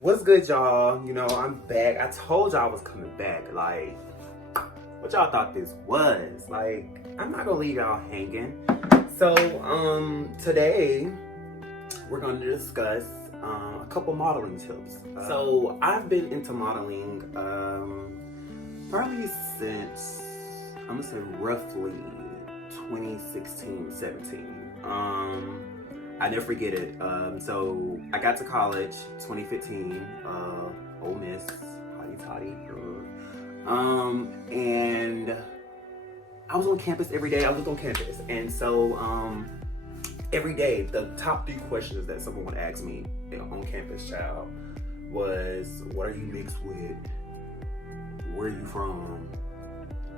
What's good, y'all? You know, I'm back. I told y'all I was coming back. Like, what y'all thought this was? Like, I'm not gonna leave y'all hanging. So, today we're gonna discuss a couple modeling tips. So, I've been into modeling probably since, I'm gonna say roughly 2016, 17. I never forget it. So I got to college 2015, Ole Miss, hotty toddy. And I was on campus every day. I lived on campus, and so every day the top 3 questions that someone would ask me on campus, child, was what are you mixed with, where are you from,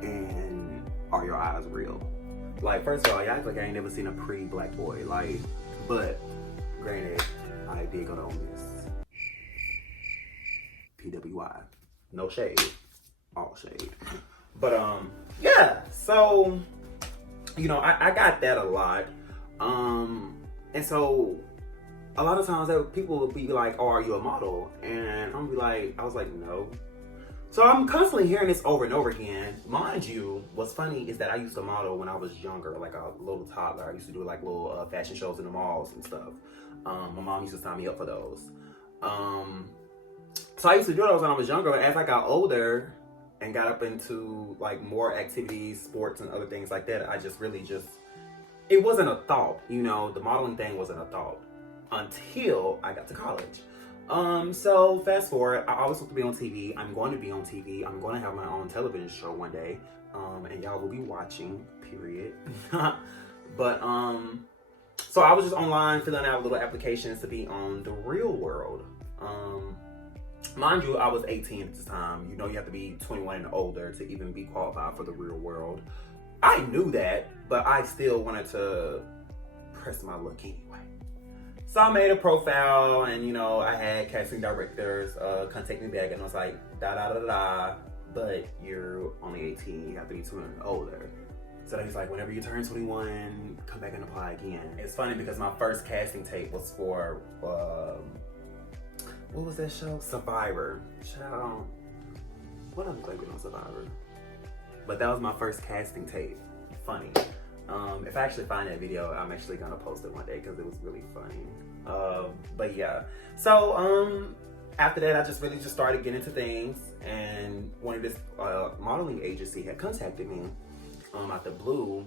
and are your eyes real? Like, first of all, y'all act like I ain't never seen a pretty black boy. Like, but granted, I did go to Ole Miss. PWI. No shade. All shade. But yeah, so you know, I got that a lot. And so a lot of times people will be like, oh, are you a model? And I'm be like, I was like, no. So I'm constantly hearing this over and over again. Mind you, what's funny is that I used to model when I was younger, like a little toddler. I used to do like little fashion shows in the malls and stuff. My mom used to sign me up for those. So I used to do those when I was younger. As I got older and got up into like more activities, sports and other things like that, I just really it wasn't a thought, you know, the modeling thing wasn't a thought until I got to college. So fast forward, I always want to be on TV. I'm going to be on TV. I'm going to have my own television show one day. And y'all will be watching, period. But, so I was just online filling out little applications to be on The Real World. Mind you, I was 18 at the time. You know, you have to be 21 and older to even be qualified for The Real World. I knew that, but I still wanted to press my luck anyway. So I made a profile, and you know, I had casting directors contact me back, and I was like, but you're only 18, you have to be 21 and older. So he's like, whenever you turn 21, come back and apply again. It's funny because my first casting tape was for, what was that show? Survivor. Child, what I'm thinking on Survivor? But that was my first casting tape. Funny. If I actually find that video, I'm actually gonna post it one day because it was really funny. But yeah, so after that, I just really started getting into things, and one of this modeling agency had contacted me out the blue,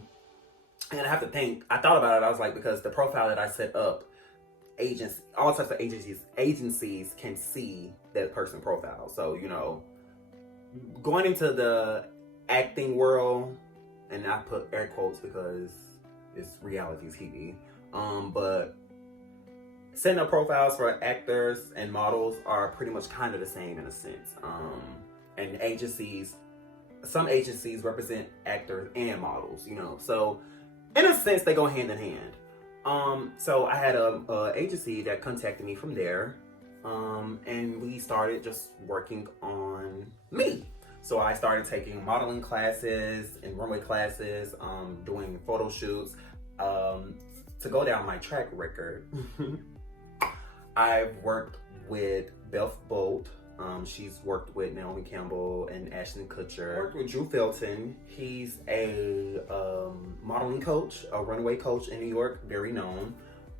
and I have to think. I thought about it. I was like, because the profile that I set up, all types of agencies can see that person profile. So you know, going into the acting world. And I put air quotes because it's reality TV. But setting up profiles for actors and models are pretty much kind of the same in a sense. And some agencies represent actors and models, you know. So in a sense, they go hand in hand. So I had a agency that contacted me from there. And we started just working on me. So I started taking modeling classes and runway classes, doing photo shoots. To go down my track record, I've worked with Beth Bolt. She's worked with Naomi Campbell and Ashton Kutcher. Worked with Drew Felton. He's a modeling coach, a runway coach in New York, very known.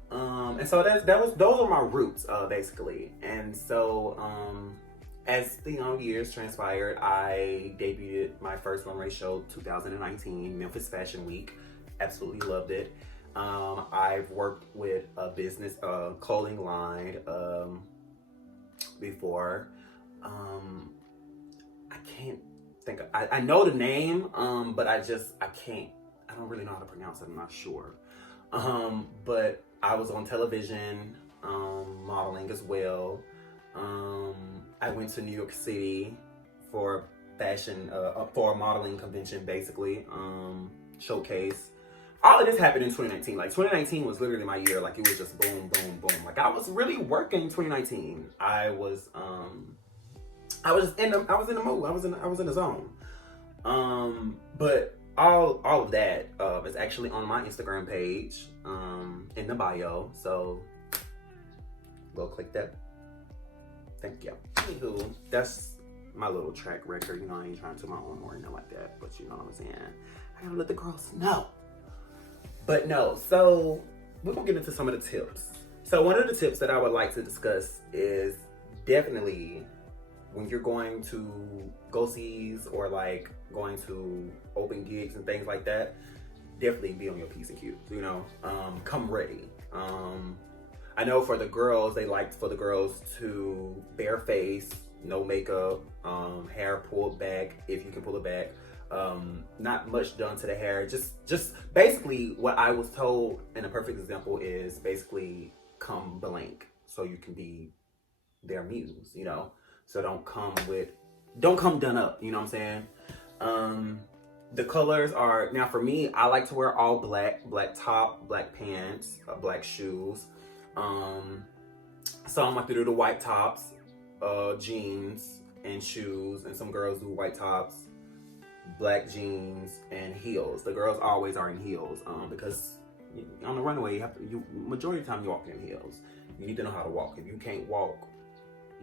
And so those are my roots, basically. And so as the years transpired, I debuted my first runway show 2019, Memphis Fashion Week. Absolutely loved it. I've worked with a business clothing line before. I can't think of, I know the name, but I don't really know how to pronounce it. I'm not sure. But I was on television, modeling as well. I went to New York City for for a modeling convention, basically, showcase. All of this happened in 2019. Like 2019 was literally my year. Like it was just boom, boom, boom. Like I was really working in 2019. I was in the mood. I was in the zone. But all of that is actually on my Instagram page in the bio. So go click that. Thank you. Anywho, that's my little track record. You know, I ain't trying to my own or anything like that, but you know what I'm saying. I gotta let the girls know. But no, so we're gonna get into some of the tips. So one of the tips that I would like to discuss is definitely when you're going to go-sees or like going to open gigs and things like that, definitely be on your P's and Q's, you know, come ready. I know for the girls, they like for the girls to bare face, no makeup, hair pulled back if you can pull it back. Not much done to the hair. Just basically what I was told in a perfect example is basically come blank so you can be their muse, you know. So don't come done up, you know what I'm saying? The colors are, now for me, I like to wear all black top, black pants, black shoes. Some like to do the white tops, jeans and shoes, and some girls do white tops, black jeans and heels. The girls always are in heels, because on the runway majority of the time you walk in heels. You need to know how to walk. If you can't walk,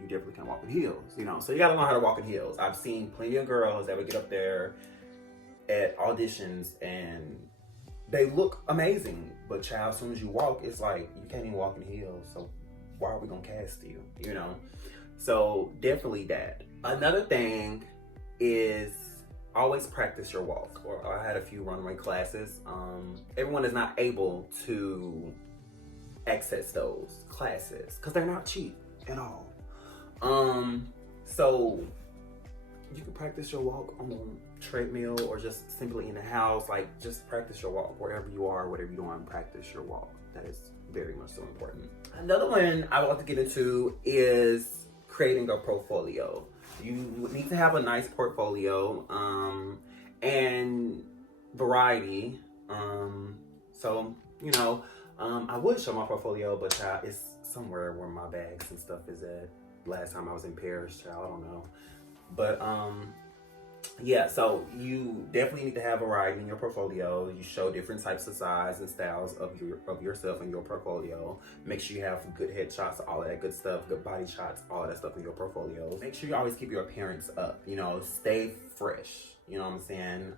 you definitely can't walk in heels, you know. So you gotta know how to walk in heels. I've seen plenty of girls that would get up there at auditions and they look amazing, but child, as soon as you walk, it's like you can't even walk in heels. So why are we gonna cast you? You know. So definitely that. Another thing is always practice your walk. Or I had a few runway classes. Everyone is not able to access those classes because they're not cheap at all. So you can practice your walk on a treadmill or just simply in the house. Like, just practice your walk wherever you are, whatever you're doing, practice your walk. That is very much so important. Another one I would like to get into is creating a portfolio. You need to have a nice portfolio and variety. So, you know, I would show my portfolio, but it's somewhere where my bags and stuff is at. Last time I was in Paris, child, I don't know. But yeah, so you definitely need to have variety in your portfolio. You show different types of size and styles of yourself in your portfolio. Make sure you have good headshots, all of that good stuff, good body shots, all of that stuff in your portfolio. Make sure you always keep your appearance up, you know, stay fresh. You know what I'm saying?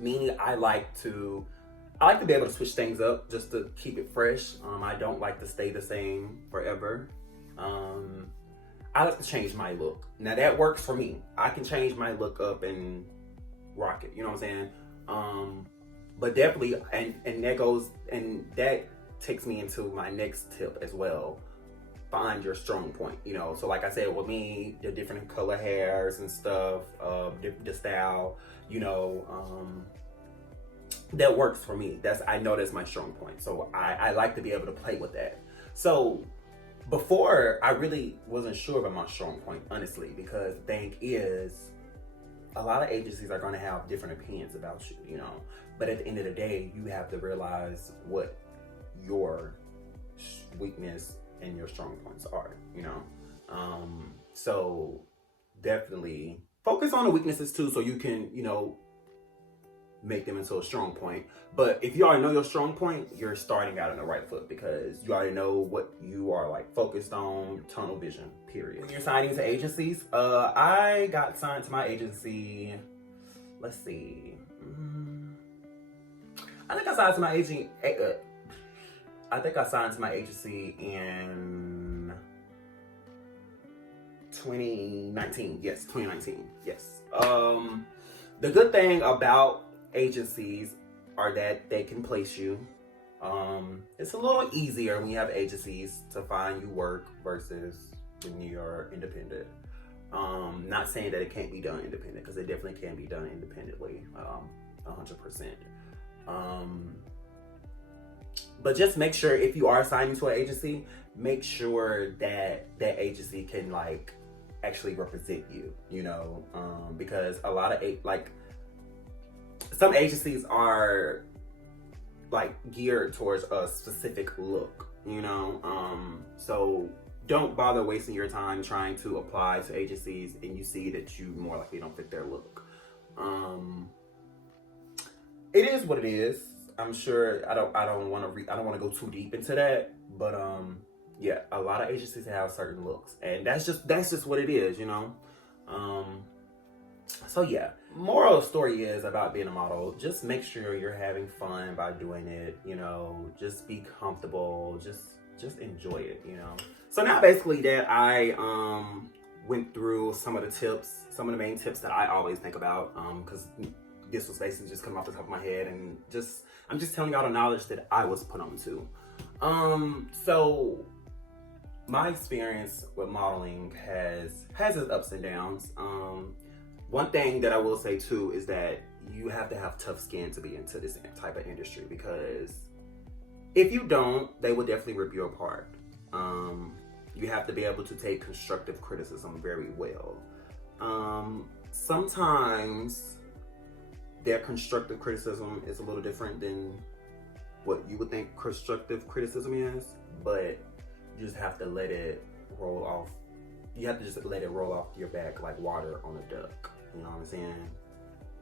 Me, I like to be able to switch things up just to keep it fresh. I don't like to stay the same forever. I like to change my look. Now that works for me. I can change my look up and rock it. You know what I'm saying? But definitely, and that takes me into my next tip as well. Find your strong point. You know, so like I said, with me, the different color hairs and stuff, the style. You know, that works for me. I know that's my strong point. So I like to be able to play with that. So before, I really wasn't sure about my strong point, honestly, because the thing is, a lot of agencies are going to have different opinions about you, you know. But at the end of the day, you have to realize what your weakness and your strong points are, you know. So definitely focus on the weaknesses too, so you can, you know, make them into a strong point. But if you already know your strong point, you're starting out on the right foot because you already know what you are like focused on, tunnel vision, period. When you're signing to agencies, I got signed to my agency, let's see. I think I signed to my agency, in 2019. Yes, 2019. Yes. The good thing about agencies are that they can place you. It's a little easier when you have agencies to find you work versus when you're independent. Not saying that it can't be done independent, because it definitely can be done independently, 100%. But just make sure, if you are signing to an agency, make sure that that agency can like actually represent you, you know, because a lot of some agencies are like geared towards a specific look, you know. So don't bother wasting your time trying to apply to agencies and you see that you more likely don't fit their look. it is what it is. I'm sure I don't want to go too deep into that, but yeah, a lot of agencies have certain looks, and that's just what it is, you know. Um, so yeah, moral of the story is about being a model. Just make sure you're having fun by doing it. You know, just be comfortable. Just enjoy it. You know. So now basically that I went through some of the tips, some of the main tips that I always think about, because this was basically just coming off the top of my head, and I'm just telling y'all the knowledge that I was put on to. So my experience with modeling has its ups and downs. One thing that I will say too is that you have to have tough skin to be into this type of industry, because if you don't, they will definitely rip you apart. You have to be able to take constructive criticism very well. Sometimes their constructive criticism is a little different than what you would think constructive criticism is, but you just have to let it roll off. You have to just let it roll off your back like water on a duck. You know what I'm saying?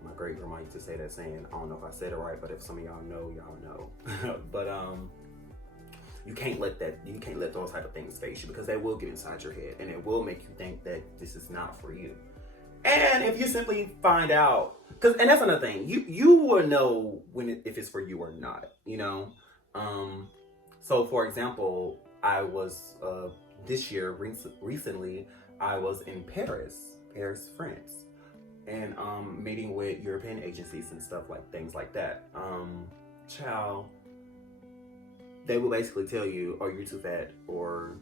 My great grandma used to say that saying. I don't know if I said it right, but if some of y'all know, y'all know. But you can't let those type of things face you, because they will get inside your head and it will make you think that this is not for you. And if you simply find out, and that's another thing, you will know if it's for you or not, you know. So for example, I was this year recently I was in Paris, France, and meeting with European agencies and stuff, like things like that. Child, they will basically tell you, oh, you're too fat, or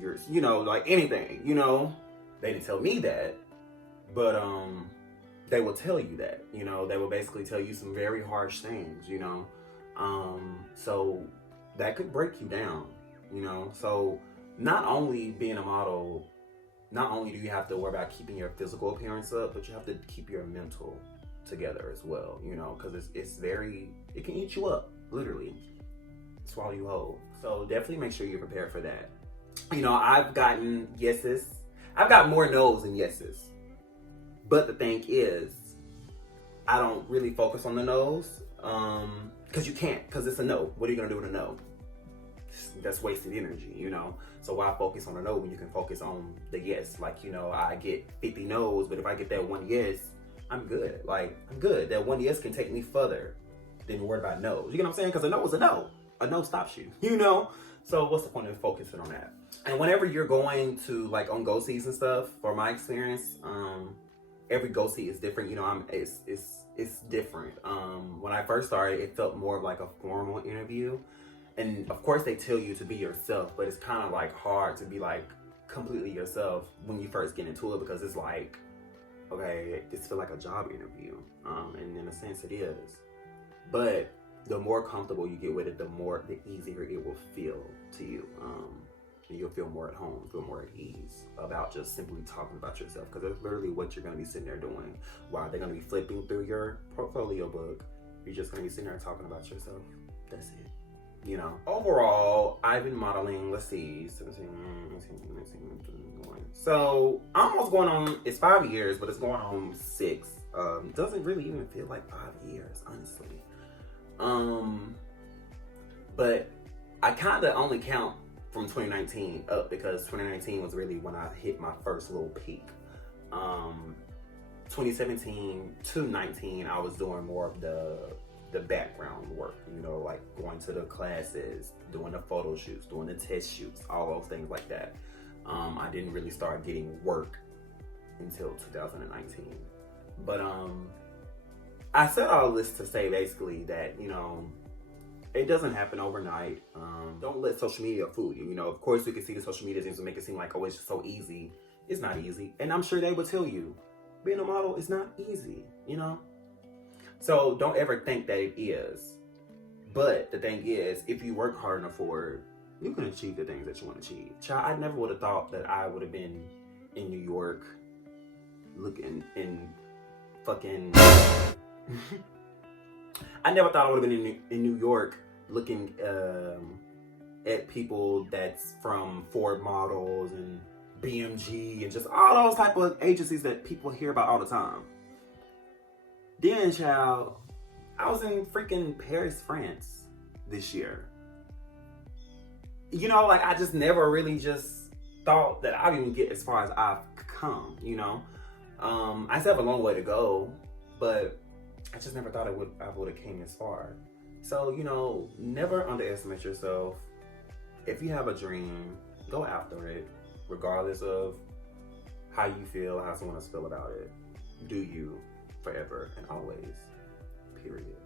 you're, you know, like anything, you know. They didn't tell me that, but they will tell you that, you know. They will basically tell you some very harsh things, you know. So that could break you down, you know. So not only being a model, not only do you have to worry about keeping your physical appearance up, but you have to keep your mental together as well, you know, because it can eat you up, literally, swallow you whole. So definitely make sure you're prepared for that. You know, I've gotten yeses. I've got more no's than yeses. But the thing is, I don't really focus on the no's, because you can't, because it's a no. What are you gonna do with a no? That's wasted energy, you know. So why focus on a no when you can focus on the yes? Like, you know, I get 50 no's, but if I get that one yes, I'm good. Like, I'm good. That one yes can take me further than worry about no's. You know what I'm saying? Because a no is a no. A no stops you, you know. So what's the point of focusing on that? And whenever you're going to, like, on go-sees and stuff, for my experience, every go-see is different. You know, it's different. When I first started, it felt more of like a formal interview. And of course they tell you to be yourself, but it's kind of like hard to be like completely yourself when you first get into it, because it's like, okay, this feels like a job interview. And in a sense it is. But the more comfortable you get with it, the easier it will feel to you. And you'll feel more at home, feel more at ease about just simply talking about yourself, because that's literally what you're going to be sitting there doing. While they're going to be flipping through your portfolio book, you're just going to be sitting there talking about yourself. That's it. You know, overall, I've been modeling, let's see, 17, 19, so almost going on, it's 5 years, but it's going on 6. Doesn't really even feel like 5 years, honestly. But I kind of only count from 2019 up, because 2019 was really when I hit my first little peak. 2017 to 19, I was doing more of the background work, you know, like going to the classes, doing the photo shoots, doing the test shoots, all those things like that. I didn't really start getting work until 2019. But I said all this to say basically that, you know, it doesn't happen overnight. Don't let social media fool you. You know, of course, we can see the social media things to make it seem like, oh, it's just so easy. It's not easy. And I'm sure they would tell you, being a model is not easy, you know? So don't ever think that it is. But the thing is, if you work hard enough for it, you can achieve the things that you want to achieve. Child, I never would have thought that I would have been in New York looking in fucking... I never thought I would have been in New York looking at people that's from Ford Models and BMG and just all those type of agencies that people hear about all the time. Then, child, I was in freaking Paris, France this year. You know, like I just never really just thought that I'd even get as far as I've come, you know? I still have a long way to go, but I just never thought I would have came this far. So, you know, never underestimate yourself. If you have a dream, go after it, regardless of how you feel, how someone else feel about it. Do you forever and always. Period.